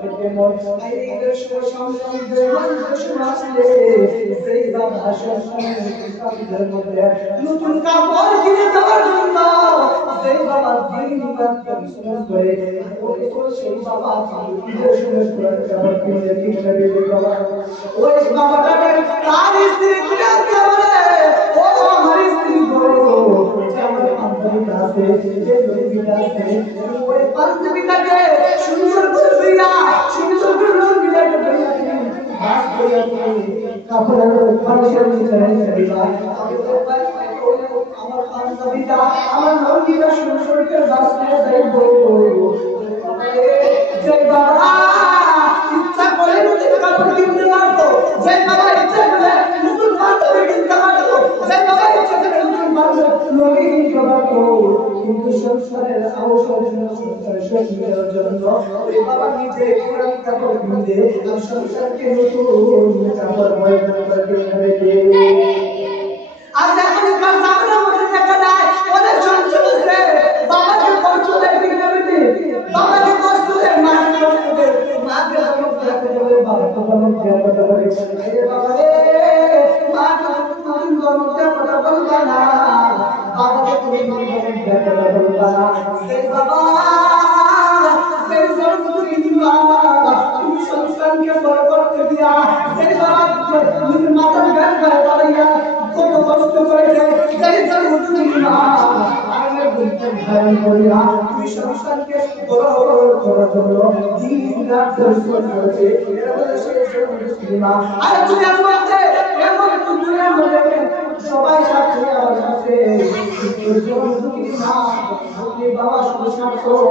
থেকে মন আইদের সংসঙ্গে মানুষ আসলে সেই বাবা সংসারের মধ্যে নতুন কাপড় কিনে দেওয়ার জন্য সেই বাবা দিন রাত পরিশ্রম করে ওকে তো সেই বাবা ঈদের সময় কাপড় কিনে দিতে বাবা ওই বাবাটাকে তার স্ত্রী কিনে আনতে বলে ও আমার স্ত্রী গো আমার পাঞ্জাবিটা আছে যে লুঙ্গিটা আছে ওই পাঞ্জাবিটাকে সুন্দর করে দিয়া সুন্দর করে লুঙ্গিটাকে ভাগ করে কাপড়ের মানুষের নিচে দিবা আমার পাঞ্জাবিটা আমার লুঙ্গিটা সুন্দর করে ভাগ করে দেব জয় বাবা ইচ্ছা করে নতুন কাপড় কিনতে পারতো জয় বাবা ইচ্ছা করে নতুন পাঞ্জাবি কিনতে পারতো জয় বাবা ইচ্ছা করে নতুন পাঞ্জাবি লুঙ্গি কিনতে পারতো কিন্তু সংসারের সংসারের জন্য ওই বাবা নিজে পুরান কাপড় কিনতে আর সংসারকে নতুন কাপড় ময়দান করে কিনে আজ এখনকার জামানার মধ্যে দেখা যায় অনেক সংসার আছে বাবাকে কষ্ট দেয় কিভাবে বাবাকে কষ্ট দেয় মাকে কষ্ট দেয় মাকে যখন খেতে দেবে বাবাকে যখন খেতে দেবে রে বাবা রে মাকে তুমি গরমটা কথা বলবা না বাবাকে তুমি গরম খেতে বলবা না সেই বাবা সেই তুমি বাবা তুমি সংসারকে বড় করতে দিয়া সেই বাবা তুমি মাথার গান গায় বাড়াইয়া কত কষ্ট করেছে সেই তুমি না আগে বলতে ধ্যান করিয়া তুমি সংসারকে বড় করার জন্য দিন রাত পরিশ্রম করেছে এর বলে সেই মুসলিমা আর তুমি আমাকে এমন দুনিয়ার মধ্যে সবাই সাথে আমার সাথে তুমি না তুমি বাবা সংসার করো